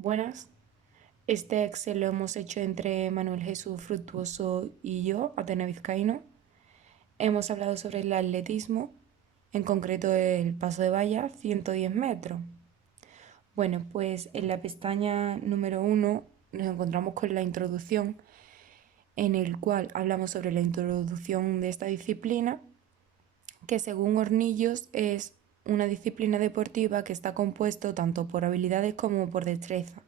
Buenas, este Excel lo hemos hecho entre Manuel Jesús Fructuoso y yo, Atena Vizcaíno. Hemos hablado sobre el atletismo, en concreto el paso de valla, 110 metros. Bueno, pues en la pestaña número 1 nos encontramos con la introducción, en el cual hablamos sobre la introducción de esta disciplina, que según Hornillos es una disciplina deportiva que está compuesto tanto por habilidades como por destreza,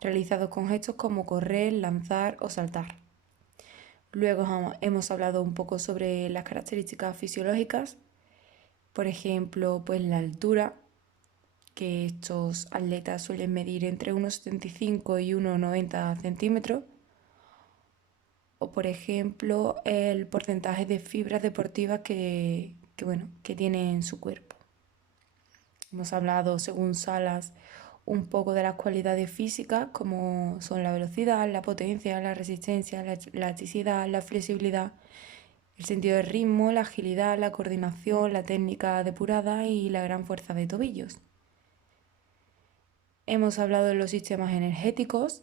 realizados con gestos como correr, lanzar o saltar. Luego hemos hablado un poco sobre las características fisiológicas, por ejemplo, pues la altura, que estos atletas suelen medir entre 1,75 y 1,90 centímetros, o por ejemplo el porcentaje de fibras deportivas que tiene en su cuerpo. Hemos hablado, según Salas, un poco de las cualidades físicas, como son la velocidad, la potencia, la resistencia, la elasticidad, la flexibilidad, el sentido del ritmo, la agilidad, la coordinación, la técnica depurada y la gran fuerza de tobillos. Hemos hablado de los sistemas energéticos,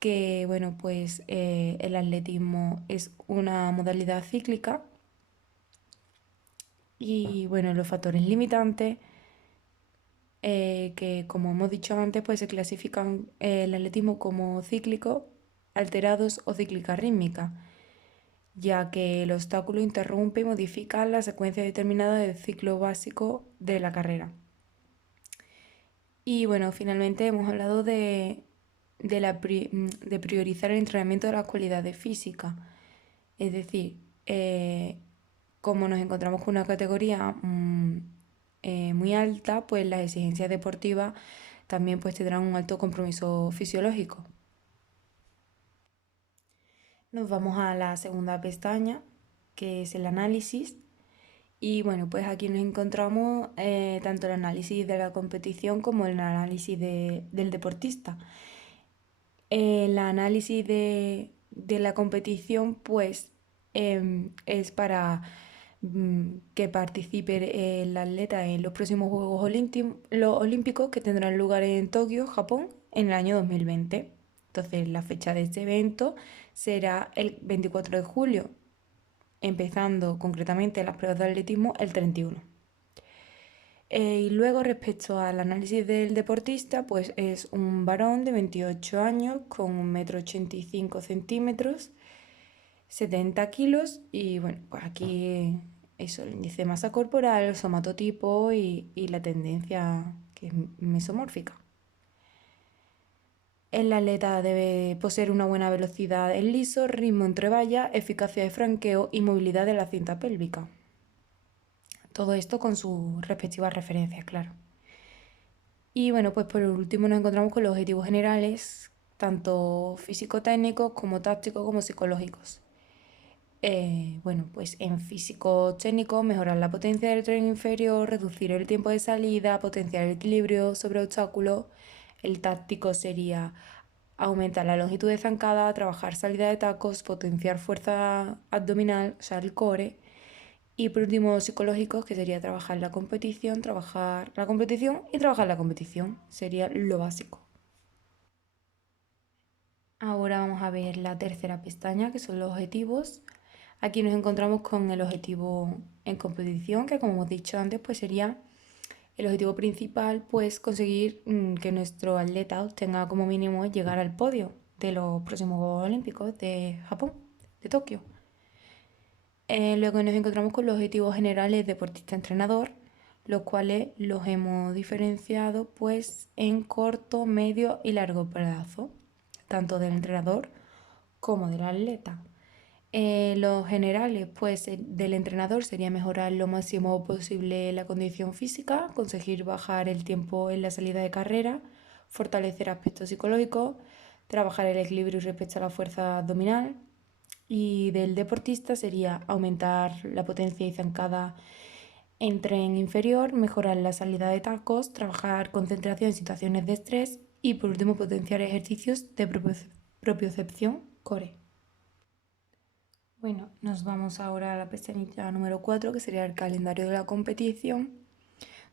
que bueno, pues el atletismo es una modalidad cíclica y bueno, los factores limitantes que como hemos dicho antes, pues se clasifican el atletismo como cíclico, alterados o cíclica rítmica, ya que el obstáculo interrumpe y modifica la secuencia determinada del ciclo básico de la carrera. Y bueno, finalmente hemos hablado de priorizar el entrenamiento de las cualidades físicas, es decir, como nos encontramos con una categoría muy alta, pues las exigencias deportivas también pues tendrán un alto compromiso fisiológico. Nos vamos a la segunda pestaña, que es el análisis. Y bueno, pues aquí nos encontramos tanto el análisis de la competición como el análisis del deportista. El análisis de la competición pues es para que participe el atleta en los próximos Juegos Olímpicos que tendrán lugar en Tokio, Japón, en el año 2020. Entonces la fecha de este evento será el 24 de julio, empezando concretamente las pruebas de atletismo el 31. Y luego respecto al análisis del deportista, pues es un varón de 28 años con 1,85 m, 70 kilos y bueno, pues aquí eso, el índice de masa corporal, el somatotipo y la tendencia que es mesomórfica. El atleta debe poseer una buena velocidad en liso, ritmo entre vallas, eficacia de franqueo y movilidad de la cinta pélvica. Todo esto con sus respectivas referencias, claro. Y bueno, pues por último nos encontramos con los objetivos generales, tanto físico-técnicos como tácticos como psicológicos. Bueno, pues en físico técnico, mejorar la potencia del tren inferior, reducir el tiempo de salida, potenciar el equilibrio sobre obstáculos. El táctico sería aumentar la longitud de zancada, trabajar salida de tacos, potenciar fuerza abdominal, o sea, el core. Y por último, psicológicos, que sería trabajar la competición y trabajar la competición. Sería lo básico. Ahora vamos a ver la tercera pestaña, que son los objetivos. Aquí nos encontramos con el objetivo en competición, que como hemos dicho antes, pues sería el objetivo principal, pues conseguir que nuestro atleta obtenga como mínimo llegar al podio de los próximos Juegos Olímpicos de Japón, de Tokio. Luego nos encontramos con los objetivos generales deportista-entrenador, los cuales los hemos diferenciado pues en corto, medio y largo plazo, tanto del entrenador como del atleta. Los generales, pues del entrenador sería mejorar lo máximo posible la condición física, conseguir bajar el tiempo en la salida de carrera, fortalecer aspectos psicológicos, trabajar el equilibrio respecto a la fuerza abdominal. Y del deportista sería aumentar la potencia y zancada en tren inferior, mejorar la salida de tacos, trabajar concentración en situaciones de estrés y por último potenciar ejercicios de propiocepción core. Bueno, nos vamos ahora a la pestañita número 4, que sería el calendario de la competición,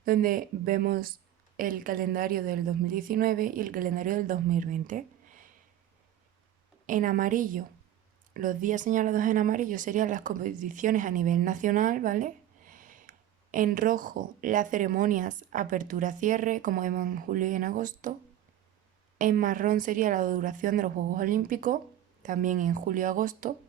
donde vemos el calendario del 2019 y el calendario del 2020. En amarillo, los días señalados en amarillo serían las competiciones a nivel nacional, ¿vale? En rojo, las ceremonias apertura-cierre, como vemos en julio y en agosto. En marrón sería la duración de los Juegos Olímpicos, también en julio y agosto.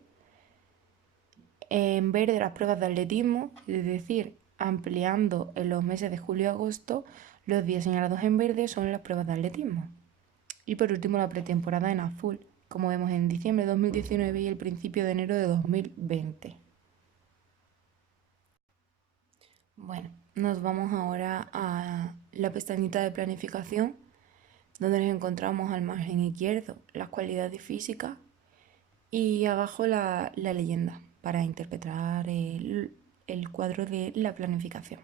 En verde, las pruebas de atletismo, es decir, ampliando en los meses de julio y agosto, los días señalados en verde son las pruebas de atletismo. Y por último, la pretemporada en azul, como vemos en diciembre de 2019 y el principio de enero de 2020. Bueno, nos vamos ahora a la pestañita de planificación, donde nos encontramos al margen izquierdo las cualidades físicas y abajo la leyenda para interpretar el cuadro de la planificación.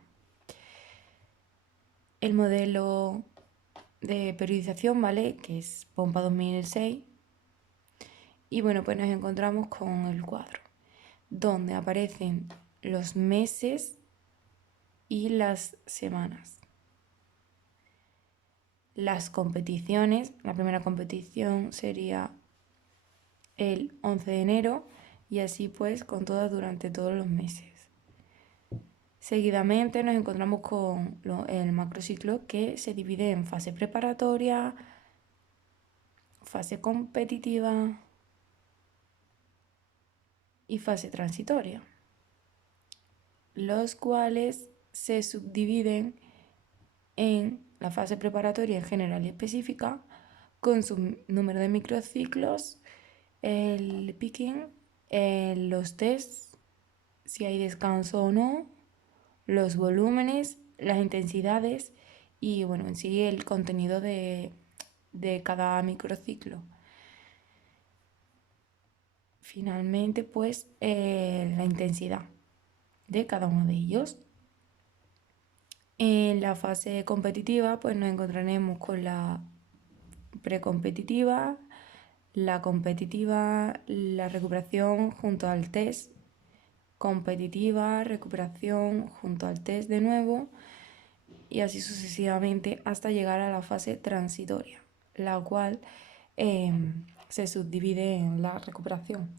El modelo de periodización, ¿vale? Que es Pompa 2006. Y bueno, pues nos encontramos con el cuadro, donde aparecen los meses y las semanas. Las competiciones, la primera competición sería el 11 de enero y así pues con todas durante todos los meses. Seguidamente nos encontramos con el macrociclo, que se divide en fase preparatoria, fase competitiva y fase transitoria, los cuales se subdividen en la fase preparatoria en general y específica, con su número de microciclos, el picking, los tests, si hay descanso o no, los volúmenes, las intensidades y bueno, en sí el contenido de cada microciclo. Finalmente, pues la intensidad de cada uno de ellos. En la fase competitiva, pues nos encontraremos con la precompetitiva, la competitiva, la recuperación junto al test, competitiva, recuperación junto al test de nuevo y así sucesivamente hasta llegar a la fase transitoria, la cual se subdivide en la recuperación.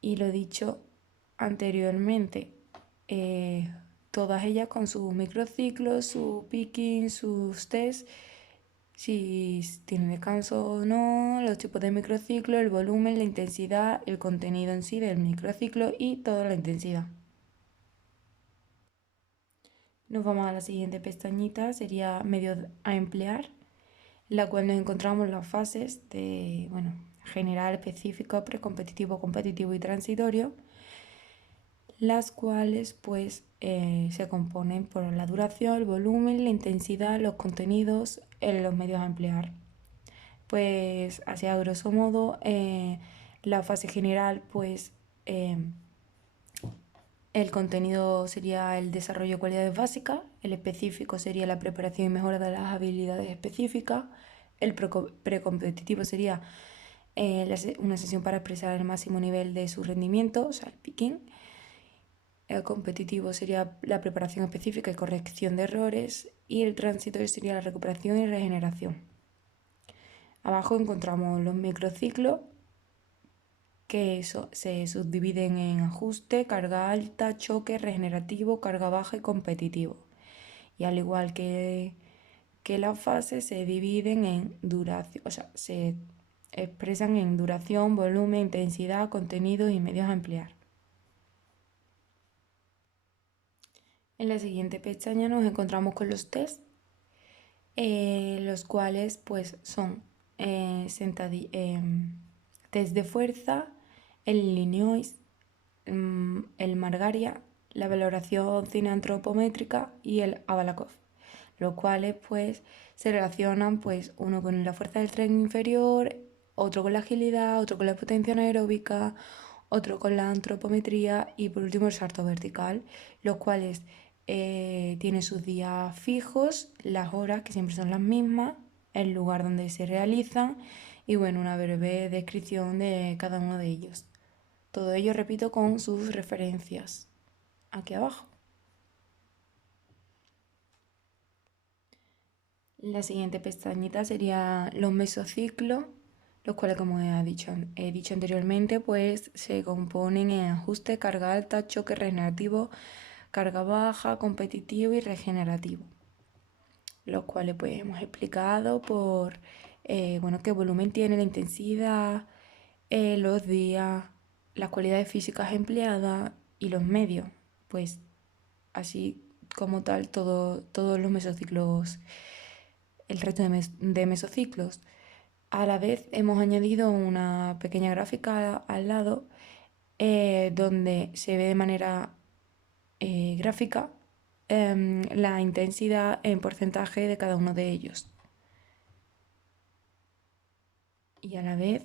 Y lo dicho anteriormente, todas ellas con sus microciclos, su picking, sus tests, si tienen descanso o no, los tipos de microciclo, el volumen, la intensidad, el contenido en sí del microciclo y toda la intensidad. Nos vamos a la siguiente pestañita, sería medios a emplear, la cual nos encontramos las fases de, bueno, general, específico, precompetitivo, competitivo y transitorio, las cuales pues se componen por la duración, el volumen, la intensidad, los contenidos, los medios a emplear. Pues así a grosso modo, la fase general pues el contenido sería el desarrollo de cualidades básicas, el específico sería la preparación y mejora de las habilidades específicas, el precompetitivo sería una sesión para expresar el máximo nivel de su rendimiento, o sea, el picking. El competitivo sería la preparación específica y corrección de errores y el transitorio sería la recuperación y regeneración. Abajo encontramos los microciclos, que se subdividen en ajuste, carga alta, choque, regenerativo, carga baja y competitivo. Y al igual que las fases, se dividen en duración, o sea, se expresan en duración, volumen, intensidad, contenido y medios a emplear. En la siguiente pestaña nos encontramos con los test, los cuales pues son test de fuerza, el Illinois, el Margaria, la valoración cineantropométrica y el Abalakov, los cuales pues se relacionan pues uno con la fuerza del tren inferior, otro con la agilidad, otro con la potencia anaeróbica, otro con la antropometría y por último el salto vertical, los cuales tienen sus días fijos, las horas que siempre son las mismas, el lugar donde se realizan y bueno, una breve descripción de cada uno de ellos. Todo ello, repito, con sus referencias aquí abajo. La siguiente pestañita sería los mesociclos, los cuales, como he dicho anteriormente, pues se componen en ajuste, carga alta, choque regenerativo, carga baja, competitivo y regenerativo, los cuales pues hemos explicado por bueno, qué volumen tiene, la intensidad, los días, las cualidades físicas empleadas y los medios, pues así como tal todos los mesociclos, el resto de mesociclos. A la vez hemos añadido una pequeña gráfica al lado donde se ve de manera gráfica la intensidad en porcentaje de cada uno de ellos. Y a la vez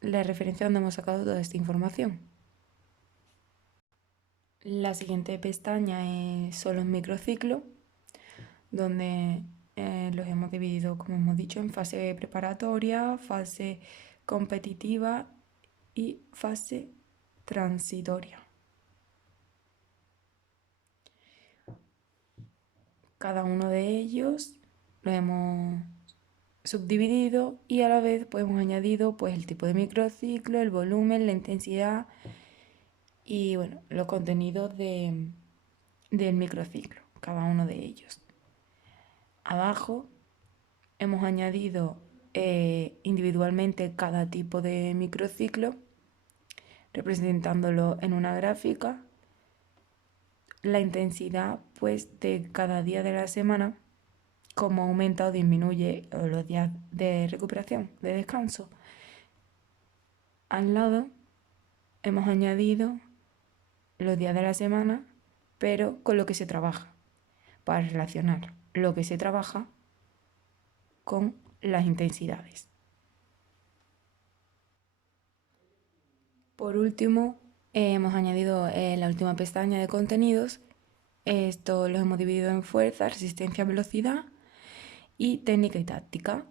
la referencia donde hemos sacado toda esta información. La siguiente pestaña son los microciclos, donde los hemos dividido, como hemos dicho, en fase preparatoria, fase competitiva y fase transitoria. Cada uno de ellos lo hemos subdividido y a la vez pues, hemos añadido pues, el tipo de microciclo, el volumen, la intensidad y bueno, los contenidos del microciclo, cada uno de ellos. Abajo hemos añadido individualmente cada tipo de microciclo, representándolo en una gráfica, la intensidad pues, de cada día de la semana, cómo aumenta o disminuye los días de recuperación, de descanso. Al lado hemos añadido los días de la semana, pero con lo que se trabaja, para relacionar lo que se trabaja con las intensidades. Por último, hemos añadido la última pestaña de contenidos. Esto lo hemos dividido en fuerza, resistencia, velocidad y técnica y táctica.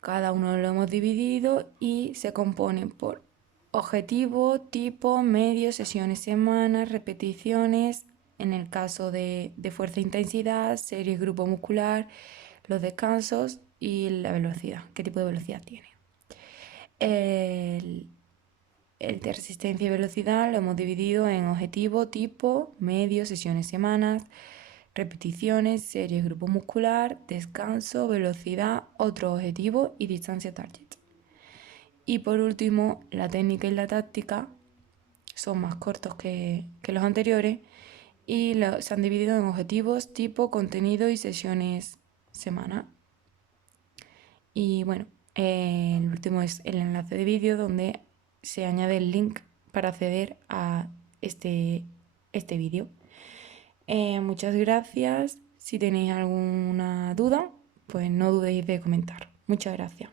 Cada uno lo hemos dividido y se componen por objetivo, tipo, medio, sesiones, semanas, repeticiones, en el caso de fuerza e intensidad, series, grupo muscular, los descansos y la velocidad, qué tipo de velocidad tiene. El de resistencia y velocidad lo hemos dividido en objetivo, tipo, medio, sesiones, semanas, repeticiones, series, grupo muscular, descanso, velocidad, otro objetivo y distancia target. Y por último, la técnica y la táctica son más cortos que los anteriores y se han dividido en objetivos, tipo, contenido y sesiones semana. Y bueno, el último es el enlace de vídeo donde se añade el link para acceder a este vídeo. Muchas gracias. Si tenéis alguna duda, pues no dudéis de comentar. Muchas gracias.